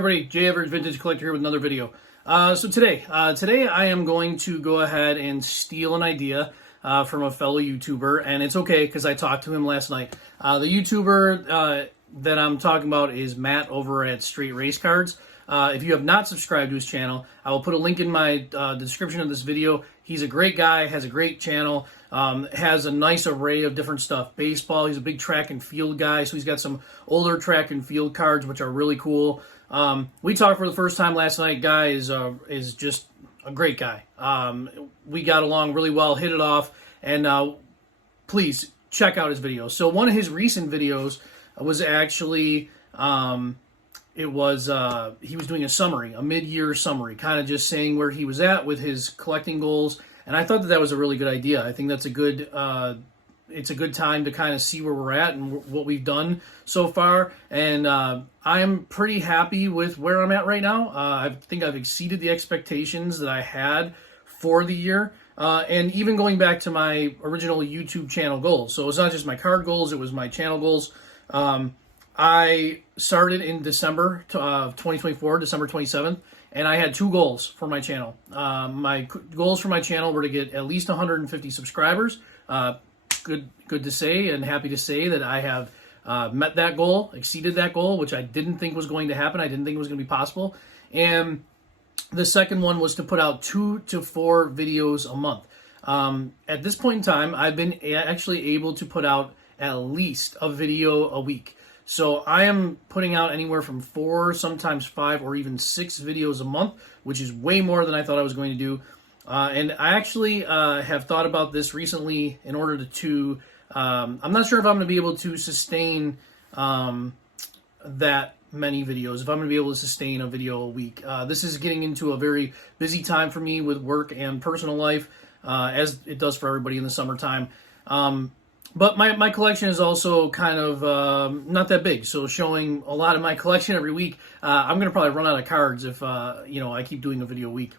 everybody, Vintage Collector here with another video. So today I am going to go ahead and steal an idea from a fellow YouTuber, and it's okay because I talked to him last night. The YouTuber that I'm talking about is Matt over at Straight Race Cards. If you have not subscribed to his channel, I will put a link in my description of this video. He's a great guy, has a great channel, has a nice array of different stuff. Baseball, he's a big track and field guy, so he's got some older track and field cards, which are really cool. We talked for the first time last night. Guy is just a great guy. We got along really well, hit it off, and please check out his videos. So one of his recent videos was actually... he was doing a summary, a mid-year summary, kind of just saying where he was at with his collecting goals, and I thought that was a really good idea. I think that's a good, it's a good time to kind of see where we're at and what we've done so far, and I am pretty happy with where I'm at right now. I think I've exceeded the expectations that I had for the year, and even going back to my original YouTube channel goals. So it's not just my card goals, it was my channel goals. I started in December of 2024, December 27th, and I had two goals for my channel. My goals for my channel were to get at least 150 subscribers. Good to say and happy to say that I have met that goal, exceeded that goal, which I didn't think was going to happen. I didn't think it was going to be possible. And the second one was to put out 2 to 4 videos a month. At this point in time, I've been actually able to put out at least a video a week. So I am putting out anywhere from 4, sometimes 5, or even 6 videos a month, which is way more than I thought I was going to do. And I actually have thought about this recently in order to I'm not sure if I'm going to be able to sustain that many videos, if I'm going to be able to sustain a video a week. This is getting into a very busy time for me with work and personal life, as it does for everybody in the summertime. But my collection is also kind of not that big, so showing a lot of my collection every week, I'm going to probably run out of cards if I keep doing a video a week.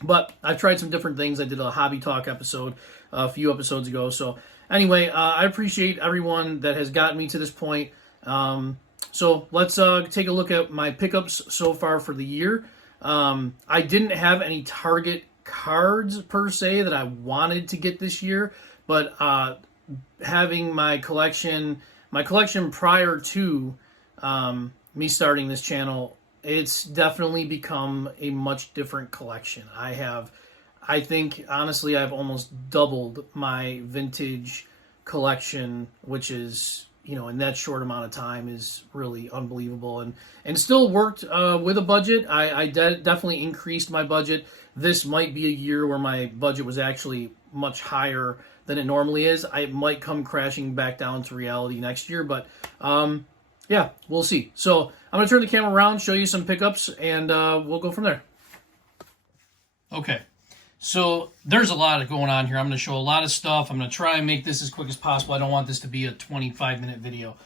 But I've tried some different things. I did a hobby talk episode a few episodes ago. So anyway, I appreciate everyone that has gotten me to this point. So let's take a look at my pickups so far for the year. I didn't have any target cards per se that I wanted to get this year, but having my collection prior to me starting this channel, it's definitely become a much different collection. I think honestly I've almost doubled my vintage collection, which is, in that short amount of time is really unbelievable, and still worked with a budget. I definitely increased my budget. This might be a year where my budget was actually much higher than it normally is. I might come crashing back down to reality next year, but yeah, we'll see. So I'm going to turn the camera around, show you some pickups, and we'll go from there. Okay, so there's a lot going on here. I'm going to show a lot of stuff. I'm going to try and make this as quick as possible. I don't want this to be a 25-minute video,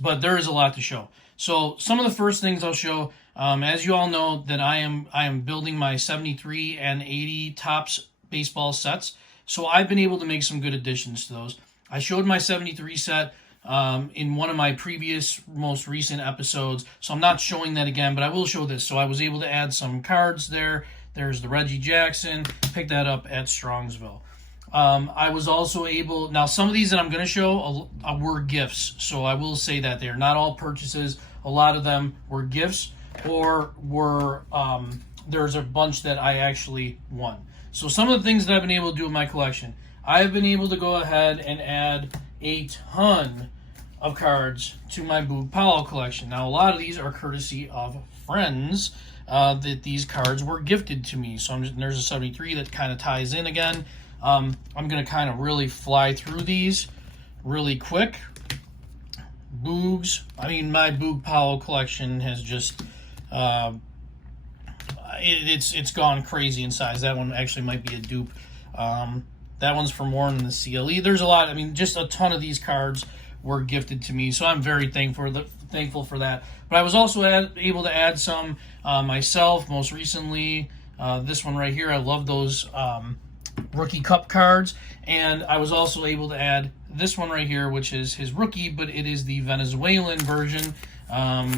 but there is a lot to show. So some of the first things I'll show, as you all know, that I am building my 73 and 80 Topps baseball sets. So I've been able to make some good additions to those. I showed my 73 set in one of my previous, most recent episodes, so I'm not showing that again, but I will show this. So I was able to add some cards there. There's the Reggie Jackson. Picked that up at Strongsville. I was also able... Now, some of these that I'm going to show were gifts, so I will say that they're not all purchases. A lot of them were gifts, or were... there's a bunch that I actually won. So some of the things that I've been able to do with my collection, I've been able to go ahead and add a ton of cards to my Boog Powell collection. Now, a lot of these are courtesy of friends that these cards were gifted to me. So there's a 73 that kind of ties in again. I'm going to kind of really fly through these really quick. Boogs. I mean, my Boog Powell collection has just... It's gone crazy in size. That one actually might be a dupe. That one's for more than the CLE. There's a lot. I mean, just a ton of these cards were gifted to me, so I'm very thankful for that. But I was also able to add some myself. Most recently, this one right here. I love those Rookie Cup cards, and I was also able to add this one right here, which is his rookie, but it is the Venezuelan version,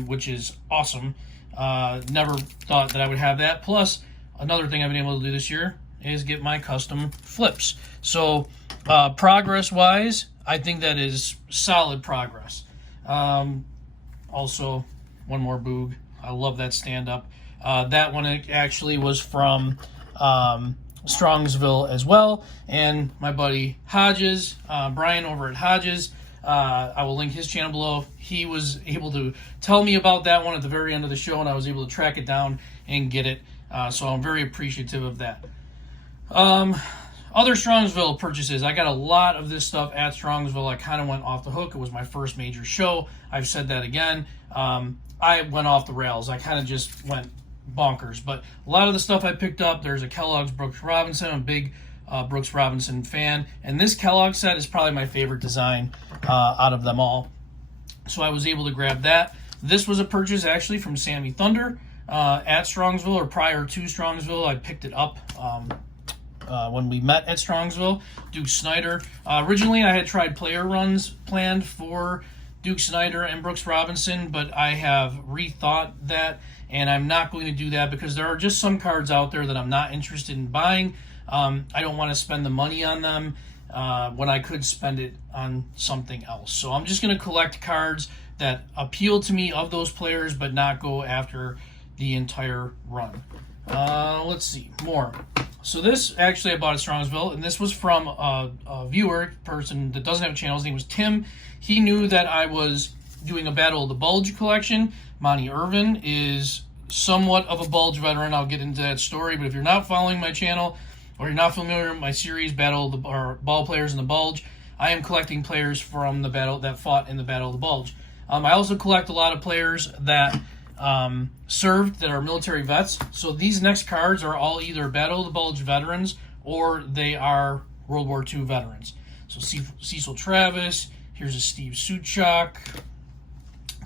which is awesome. Never thought that I would have that. Plus, another thing I've been able to do this year is get my custom flips. So progress-wise, I think that is solid progress. Also, one more boog. I love that stand-up. That one actually was from Strongsville as well. And my buddy Hodges, Brian over at Hodges, I will link his channel below. He was able to tell me about that one at the very end of the show, and I was able to track it down and get it. So I'm very appreciative of that. Other Strongsville purchases. I got a lot of this stuff at Strongsville. I kind of went off the hook. It was my first major show. I've said that again. I went off the rails. I kind of just went bonkers. But a lot of the stuff I picked up, there's a Kellogg's Brooks Robinson. I'm a big Brooks Robinson fan. And this Kellogg set is probably my favorite design out of them all. So I was able to grab that. This was a purchase actually from Sammy Thunder at Strongsville, or prior to Strongsville. I picked it up when we met at Strongsville. Duke Snyder. Originally, I had tried player runs planned for Duke Snyder and Brooks Robinson, but I have rethought that, and I'm not going to do that because there are just some cards out there that I'm not interested in buying. I don't want to spend the money on them when I could spend it on something else. So I'm just going to collect cards that appeal to me of those players, but not go after the entire run. Let's see, more. So this, actually, I bought at Strongsville, and this was from a viewer, person that doesn't have a channel. His name was Tim. He knew that I was doing a Battle of the Bulge collection. Monty Irvin is somewhat of a Bulge veteran. I'll get into that story, but if you're not following my channel, or you're not familiar with my series, Battle of the or Ball Players in the Bulge, I am collecting players from the battle that fought in the Battle of the Bulge. I also collect a lot of players that served, that are military vets. So these next cards are all either Battle of the Bulge veterans or they are World War II veterans. So Cecil Travis, here's a Steve Suchak.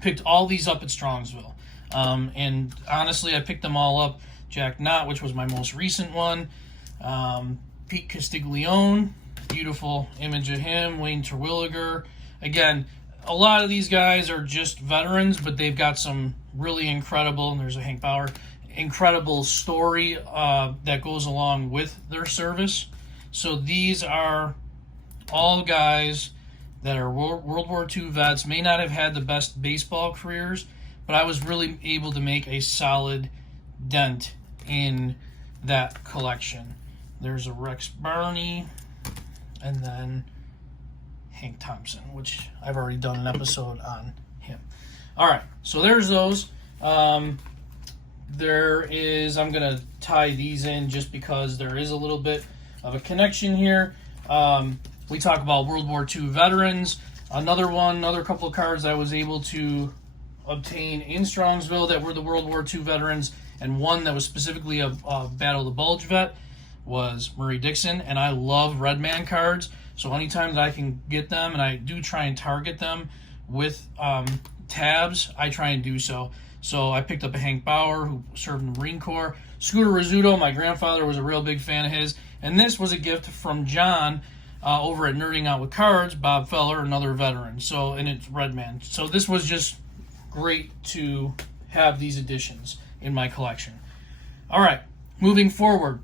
Picked all these up at Strongsville. And honestly, I picked them all up. Jack Knott, which was my most recent one. Pete Castiglione, beautiful image of him. Wayne Terwilliger. Again, a lot of these guys are just veterans, but they've got some really incredible, and there's a Hank Bauer, incredible story that goes along with their service. So these are all guys that are World War II vets, may not have had the best baseball careers, but I was really able to make a solid dent in that collection. There's a Rex Barney, and then Hank Thompson, which I've already done an episode on him. All right, so there's those. There is, I'm going to tie these in just because there is a little bit of a connection here. We talk about World War II veterans. Another couple of cards I was able to obtain in Strongsville that were the World War II veterans, and one that was specifically a Battle of the Bulge vet was Murray Dixon, and I love Red Man cards, so anytime that I can get them, and I do try and target them with tabs, I try and do so. So I picked up a Hank Bauer, who served in the Marine Corps. Scooter Rizzuto, my grandfather was a real big fan of his, and this was a gift from John over at Nerding Out with Cards, Bob Feller, another veteran. So, and it's Red Man. So this was just great to have these additions in my collection. All right, moving forward.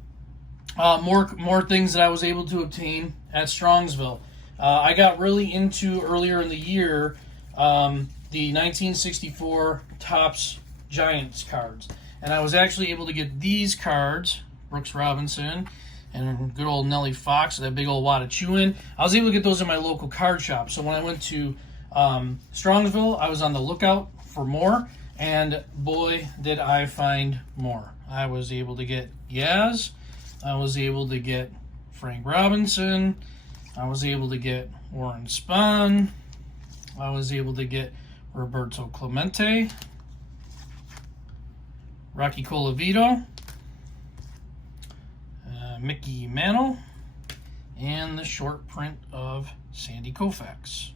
More things that I was able to obtain at Strongsville. I got really into, earlier in the year, the 1964 Topps Giants cards. And I was actually able to get these cards, Brooks Robinson and good old Nellie Fox, that big old wad of chewing. I was able to get those in my local card shop. So when I went to Strongsville, I was on the lookout for more, and boy, did I find more. I was able to get Yaz. I was able to get Frank Robinson. I was able to get Warren Spahn. I was able to get Roberto Clemente, Rocky Colavito, Mickey Mantle, and the short print of Sandy Koufax.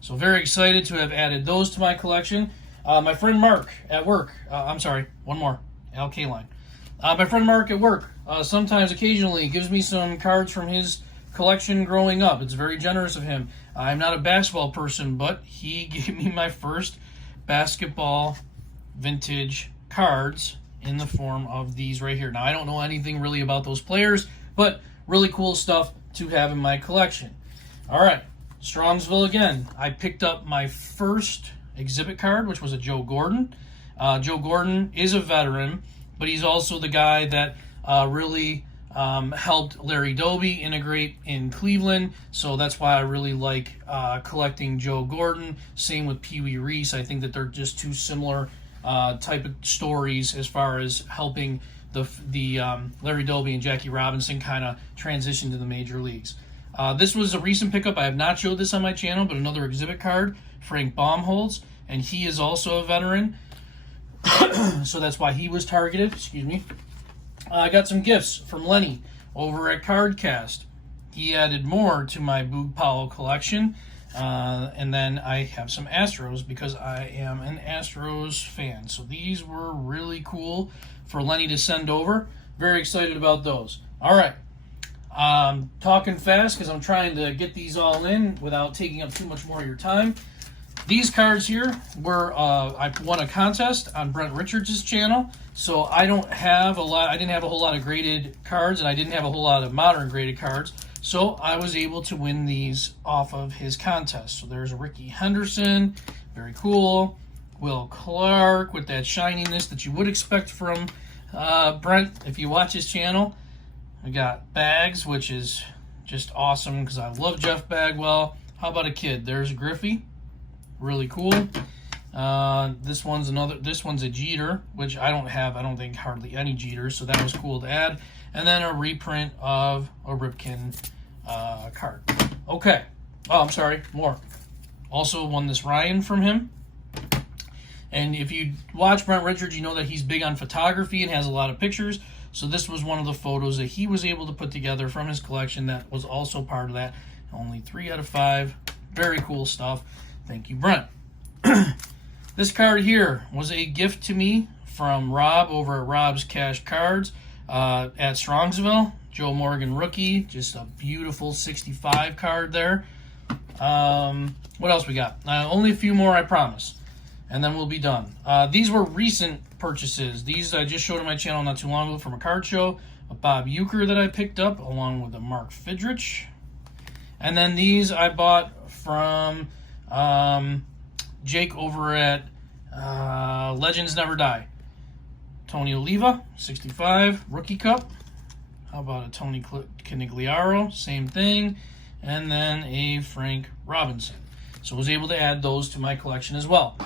So very excited to have added those to my collection. My friend Mark at work, one more, Al Kaline. My friend Mark at work sometimes, occasionally, gives me some cards from his collection growing up. It's very generous of him. I'm not a basketball person, but he gave me my first basketball vintage cards in the form of these right here. Now, I don't know anything really about those players, but really cool stuff to have in my collection. All right, Strongsville again. I picked up my first exhibit card, which was a Joe Gordon. Joe Gordon is a veteran, but he's also the guy that really helped Larry Doby integrate in Cleveland, so that's why I really like collecting Joe Gordon. Same with Pee Wee Reese. I think that they're just two similar type of stories as far as helping the Larry Doby and Jackie Robinson kind of transition to the major leagues. This was a recent pickup. I have not showed this on my channel, but another exhibit card, Frank Baumholz, and he is also a veteran, so that's why he was targeted. Excuse me. I got some gifts from Lenny over at Cardcast. He added more to my Boog Powell collection. And then I have some Astros because I am an Astros fan. So these were really cool for Lenny to send over. Very excited about those. All right. Talking fast because I'm trying to get these all in without taking up too much more of your time. These cards here were, I won a contest on Brent Richards' channel, so I didn't have a whole lot of graded cards, and I didn't have a whole lot of modern graded cards, so I was able to win these off of his contest. So there's a Ricky Henderson, very cool. Will Clark with that shininess that you would expect from Brent if you watch his channel. We got Bags, which is just awesome because I love Jeff Bagwell. How about a kid? There's Griffey. Really cool. This one's a Jeter, which I don't think hardly any Jeters, so that was cool to add. And then a reprint of a Ripken card. Okay. Oh, I'm sorry, more. Also won this Ryan from him. And if you watch Brent Richards, you know that he's big on photography and has a lot of pictures. So this was one of the photos that he was able to put together from his collection that was also part of that. Only 3 out of 5. Very cool stuff. Thank you, Brent. This card here was a gift to me from Rob over at Rob's Cash Cards at Strongsville. Joe Morgan rookie, just a beautiful 65 card there. What else we got? Only a few more, I promise, and then we'll be done. These were recent purchases. These I just showed on my channel not too long ago from a card show. A Bob Uecker that I picked up along with a Mark Fidrich. And then these I bought from Jake over at Legends Never Die. Tony Oliva, 65, Rookie Cup. How about a Tony Canigliaro? Same thing. And then a Frank Robinson. So I was able to add those to my collection as well.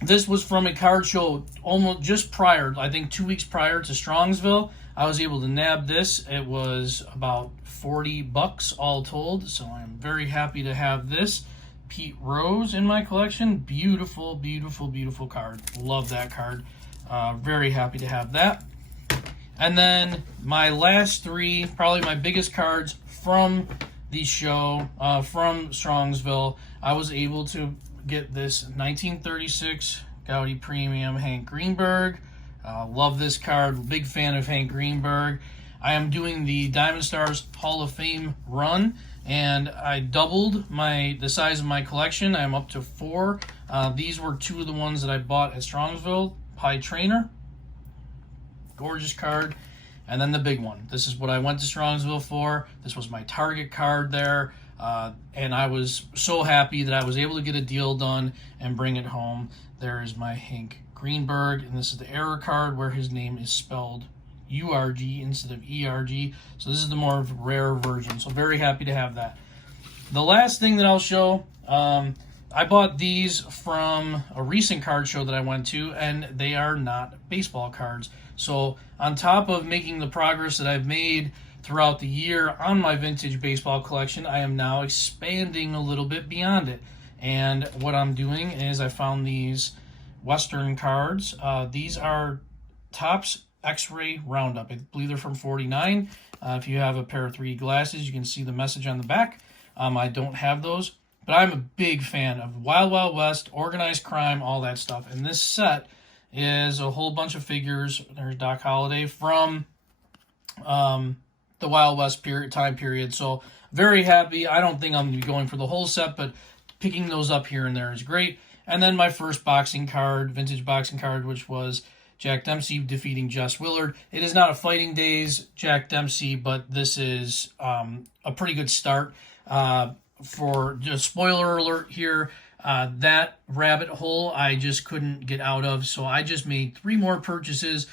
This was from a card show almost just prior, I think 2 weeks prior to Strongsville. I was able to nab this. It was about $40 all told, so I'm very happy to have this. Pete Rose in my collection. Beautiful, beautiful, beautiful card. Love that card. Very happy to have that. And then my last 3, probably my biggest cards from the show, from Strongsville. I was able to get this 1936 Gaudi Premium Hank Greenberg. Love this card. Big fan of Hank Greenberg. I am doing the Diamond Stars Hall of Fame run, and I doubled the size of my collection. I'm up to 4. These were 2 of the ones that I bought at Strongsville. Pie Trainer. Gorgeous card. And then the big one. This is what I went to Strongsville for. This was my target card there. And I was so happy that I was able to get a deal done and bring it home. There is my Hank Greenberg, and this is the error card where his name is spelled URG instead of ERG. So this is the more rare version. So very happy to have that. The last thing that I'll show, I bought these from a recent card show that I went to, and they are not baseball cards. So on top of making the progress that I've made throughout the year on my vintage baseball collection, I am now expanding a little bit beyond it. And what I'm doing is I found these Western cards. These are Topps X-Ray Roundup. I believe they're from '49. If you have a pair of 3 glasses, you can see the message on the back. I don't have those, but I'm a big fan of Wild Wild West, organized crime, all that stuff. And this set is a whole bunch of figures. There's Doc Holliday from the Wild West time period. So very happy. I don't think I'm going to be going for the whole set, but picking those up here and there is great. And then my first boxing card, vintage boxing card, which was Jack Dempsey defeating Jess Willard. It is not a Fighting Days Jack Dempsey, but this is a pretty good start. For just spoiler alert here, that rabbit hole I just couldn't get out of, so I just made 3 more purchases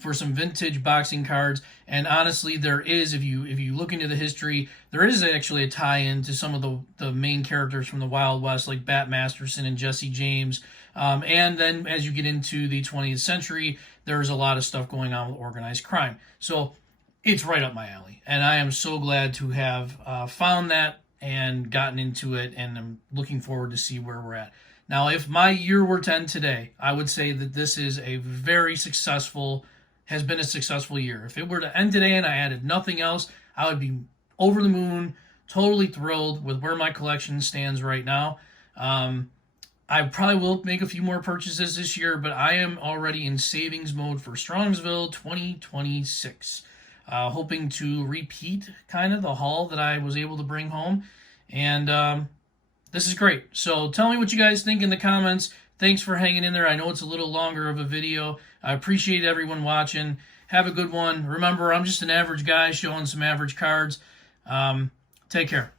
for some vintage boxing cards. And honestly, there is, if you look into the history, there is actually a tie-in to some of the main characters from the Wild West, like Bat Masterson and Jesse James. And then as you get into the 20th century, there's a lot of stuff going on with organized crime. So it's right up my alley, and I am so glad to have found that and gotten into it, and I'm looking forward to see where we're at. Now, if my year were to end today, I would say that this is has been a successful year. If it were to end today and I added nothing else, I would be over the moon, totally thrilled with where my collection stands right now. I probably will make a few more purchases this year, but I am already in savings mode for Strongsville 2026. Hoping to repeat kind of the haul that I was able to bring home. And this is great. So tell me what you guys think in the comments. Thanks for hanging in there. I know it's a little longer of a video. I appreciate everyone watching. Have a good one. Remember, I'm just an average guy showing some average cards. Take care.